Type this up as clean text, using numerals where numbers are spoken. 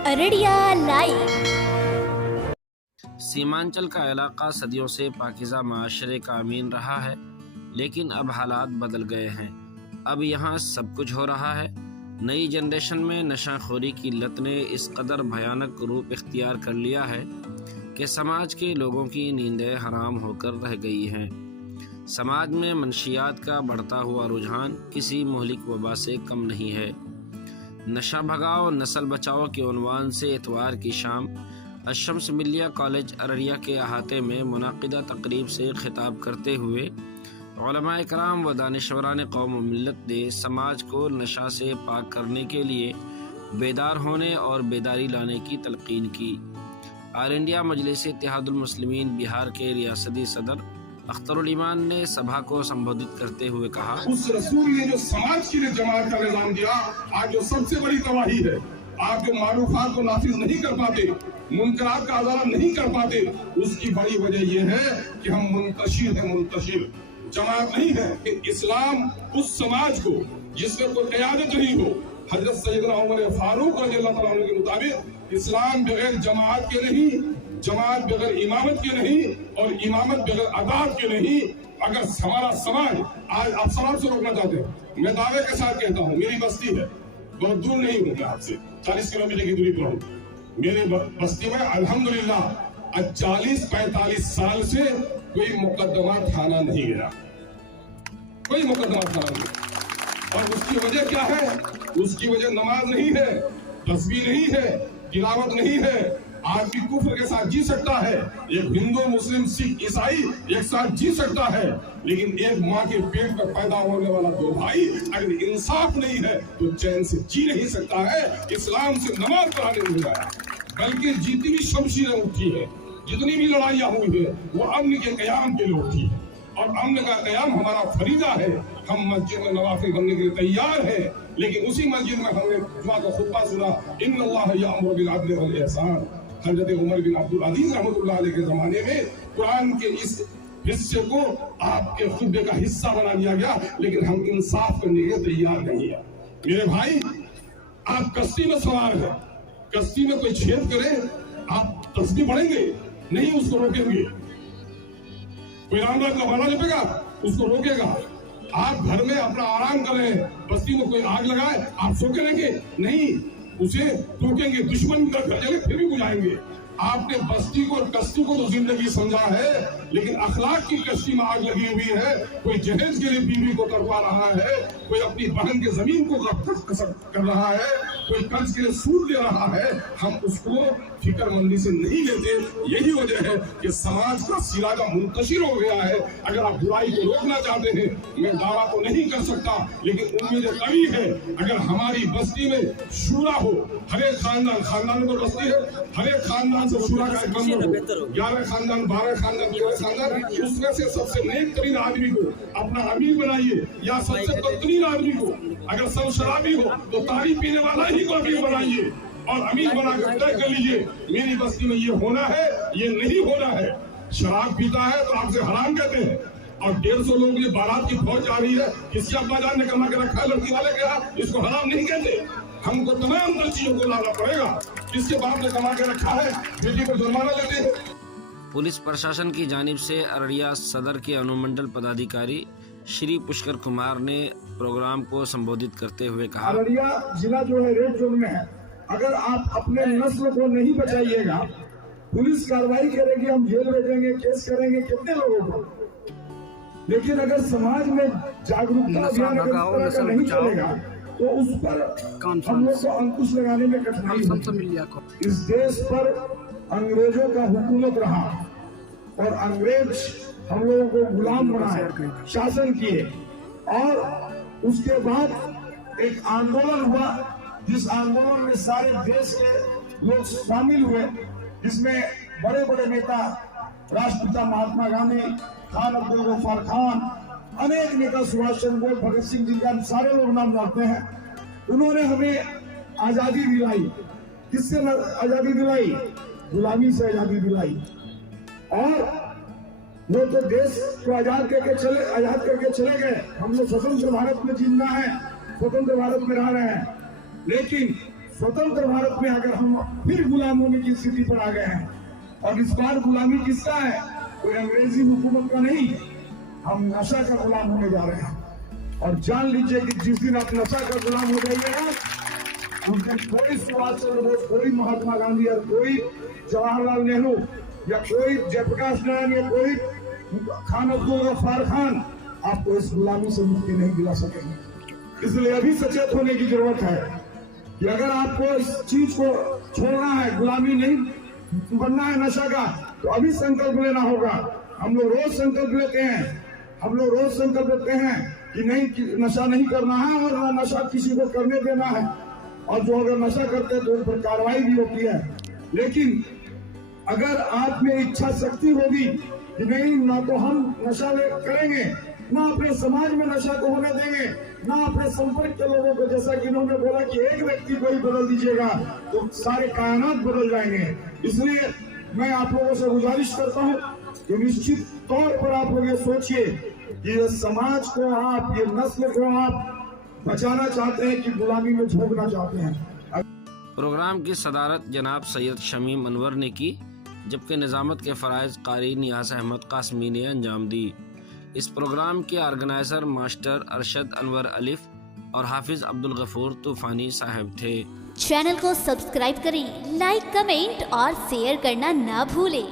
Araria live. Seemanchal का इलाका सदियों से पाकिज़ा माशरे का अमीन रहा है, लेकिन अब हालात बदल गए हैं। अब यहाँ सब कुछ हो रहा है। नई जनरेशन में नशाखोरी की लत ने इस कदर भयानक रूप इख्तियार कर लिया है कि समाज के लोगों की नींदें हराम होकर रह गई हैं। समाज में मनशियात का बढ़ता हुआ रुझान किसी मुहलिक वबा से कम नहीं है। नशा भगाओ नस्ल बचाओ के उन्वान से इतवार की शाम अशम्स मिलिया कॉलेज अररिया के अहाते में मुनाकिदा तकरीब से खिताब करते हुए उलमाए कराम व दानिशवरान कौम व मिल्लत ने समाज को नशा से पाक करने के लिए बेदार होने और बेदारी लाने की तलकीन की। ऑल इंडिया मजलिस इत्तेहादुल मुस्लिमीन बिहार के रियासती सदर अख्तरुल ईमान ने सभा को संबोधित करते हुए कहा, उस रसूल ने जो समाज के लिए जमात का निजाम दिया, आज जो सबसे बड़ी तबाही है, आप जो मारूफात को नाफिज नहीं कर पाते, मुनकरात का अज़ाला नहीं कर पाते, उसकी बड़ी वजह यह है कि हम मुंतशिर हैं। मुंतशिर जमात नहीं है कि इस्लाम उस समाज को जिसमें कोई क़यादत नहीं हो। हजरत सैयदना उमर फारूक रज़ियल्लाहु ताला अन्हु के मुताबिक इस्लाम बगैर जमात के नहीं, जमात बगैर इमामत के नहीं और इमामत बगैर अदात के नहीं। अगर हमारा समाज आज आप सलाम से रोकना चाहते हैं, मैं दावे के साथ कहता हूँ, मेरी बस्ती है, बहुत दूर नहीं हूँ, मैं आपसे 40 किलोमीटर की दूरी पर हूँ। मेरे बस्ती में अल्हम्दुलिल्लाह 40-45 साल से कोई मुकदमा थाना नहीं गया, कोई मुकदमा थाना नहीं। और उसकी वजह क्या है? उसकी वजह नमाज नहीं है, तस्बीह नहीं है, तिलावत नहीं है। आदमी कुफ्र के साथ जी सकता है, एक हिंदू मुस्लिम सिख ईसाई एक साथ जी सकता है, लेकिन एक माँ के पेट पर पैदा होने वाला दो भाई अगर इंसाफ नहीं है तो चैन से जी नहीं सकता है। इस्लाम से नमाज पढ़ाने नहीं आया, बल्कि जितनी भी शमशीरें उठी है, जितनी भी लड़ाइयाँ हुई है, वो अमन के क़याम के लिए उठी है। और अमन का क़याम हमारा फरीदा है। हम मस्जिद में नवाफिल बनने के लिए तैयार हैं, लेकिन उसी मस्जिद में हमने जुमा का खुतबा सुना, इन्नल्लाह यअमुरु बिल अदल वल इहसान। हज़रत उमर बिन अब्दुल अजीज रहमतुल्लाह अलैह के जमाने में कुरान के इस हिस्से को आपके खुतबे का हिस्सा बना दिया गया, लेकिन हम इंसाफ करने के तैयार नहीं है। मेरे भाई, आप कश्ती में सवार हैं, कश्ती में कोई छेद करे, आप तस्बीह पढ़ेंगे नहीं, उसको रोकेंगे। कोई राम राम का वाला जपेगा, उसको रोकेगा। आप घर में अपना आराम करें, बस्ती में कोई आग लगाए, आप सो के रहेंगे नहीं, उसे रोकेंगे। दुश्मन का घर जले फिर भी बुझाएंगे। आपने बस्ती को और कश्ती को तो जिंदगी समझा है, लेकिन अखलाक की कश्ती में आग लगी हुई है। कोई जहेज के लिए बीवी को तरवा रहा है, कोई अपनी बहन के जमीन को कर रहा है, कोई कर्ज के लिए सूद दे रहा है। हम उसको फिक्रमंदी से नहीं लेते। यही वजह है कि समाज का सिराजा मुंतशिर हो गया है। अगर आप बुराई को रोकना चाहते हैं, मैं दावा तो नहीं कर सकता, लेकिन उम्मीद कभी है अगर हमारी बस्ती में शूरा हो, हर एक खानदान में बस्ती है, हर एक खानदान से शूरा का एक मेंबर हो, 11 खानदान 12 खानदान 13 खानदान, उसमें से सबसे नेक तरीन आदमी को अपना अमीर बनाइए, या सबसे बदतरीन आदमी को, अगर सब शराबी हो तो तारी पीने वाला ही को अमीर बनाइए और अमीर बनाकर तय कर लीजिए मेरी बस्ती में ये होना है, ये नहीं होना है। शराब पीता है तो आपसे हराम कहते हैं, और 150 लोगों की बारात की फौज आ रही है, किसी अब्बा जान ने कमा के रखा है लड़की वाले के यहाँ, इसको हराम नहीं कहते। हमको तमाम तर चीजों को लाना पड़ेगा। किसके बाप ने कमा के रखा है, बेटी को जुर्माना लेते हैं। पुलिस प्रशासन की जानिब से अररिया सदर के अनुमंडल पदाधिकारी श्री पुष्कर कुमार ने प्रोग्राम को संबोधित करते हुए कहा, अररिया जिला जो है रेड जोन में है। अगर आप अपने नस्ल को नहीं बचाइएगा, पुलिस कार्रवाई करेगी, हम जेल भेजेंगे, केस करेंगे कितने लोगों को। लेकिन अगर समाज में जागरूकता अभियान अगर इस तरह का नहीं चलेगा तो उस पर हम लोग को अंकुश लगाने में कठिनाई होगी। इस देश पर अंग्रेजों का हुकूमत रहा और अंग्रेज हम लोगों को गुलाम बनाए, शासन किए, और उसके बाद एक आंदोलन हुआ, जिस आंदोलन में सारे देश के लोग शामिल हुए, जिसमें बड़े बड़े नेता राष्ट्रपिता महात्मा गांधी, खान अब्दुल गफ्फार खान, अनेक नेता, सुभाष चंद्र बोस, भगत सिंह जी का सारे लोग नाम जानते हैं। उन्होंने हमें आजादी दिलाई। किससे आजादी दिलाई? गुलामी से आजादी दिलाई। और वो तो देश को आजाद करके चले गए। हम लोग स्वतंत्र भारत में जिंदा है, स्वतंत्र भारत में रह रहे हैं, लेकिन स्वतंत्र भारत में अगर हम फिर गुलाम होने की स्थिति पर आ गए हैं, और इस बार गुलामी किसका है? कोई अंग्रेजी हुकूमत का नहीं, हम नशा का गुलाम होने जा रहे हैं। और जान लीजिए कि जिस दिन आप नशा का गुलाम हो जाइएगा, उस दिन कोई सुभाष चंद्र बोस, कोई महात्मा गांधी और कोई जवाहरलाल नेहरू या कोई जयप्रकाश नारायण या कोई खान अब्दुल गफ्फार खान आपको इस गुलामी से मुक्ति नहीं दिला सकेंगे। इसलिए अभी सचेत होने की जरूरत है कि अगर आपको इस चीज को छोड़ना है, गुलामी नहीं बनना है नशा का, तो अभी संकल्प लेना होगा। हम लोग रोज संकल्प लेते हैं कि नहीं, कि नशा नहीं करना है और ना नशा किसी को करने देना है, और जो अगर नशा करते हैं तो उन पर कार्रवाई भी होती है। लेकिन अगर आप में इच्छा शक्ति होगी कि नहीं, ना तो हम नशा करेंगे, ना अपने समाज में नशा को होने देंगे, ना अपने संपर्क के लोगों को, जैसा कि इन्होंने बोला कि एक व्यक्ति को ही बदल दीजिएगा तो सारे कायनात बदल जाएंगे। इसलिए मैं आप लोगों से गुजारिश करता हूँ कि निश्चित तौर पर आप लोग ये सोचिए कि ये समाज को आप, ये नस्ल को आप बचाना चाहते हैं कि गुलामी में झोंकना चाहते हैं। प्रोग्राम की सदारत जनाब सैयद शमीम अनवर ने की, जबकि निज़ामत के फ़राइज़ कारी नियाज़ अहमद कासमी ने अंजाम दी। इस प्रोग्राम के ऑर्गेनाइज़र मास्टर अरशद अनवर अलिफ और हाफिज़ अब्दुल गफूर तूफ़ानी साहब थे। चैनल को सब्सक्राइब करें, लाइक, कमेंट और शेयर करना ना भूलें।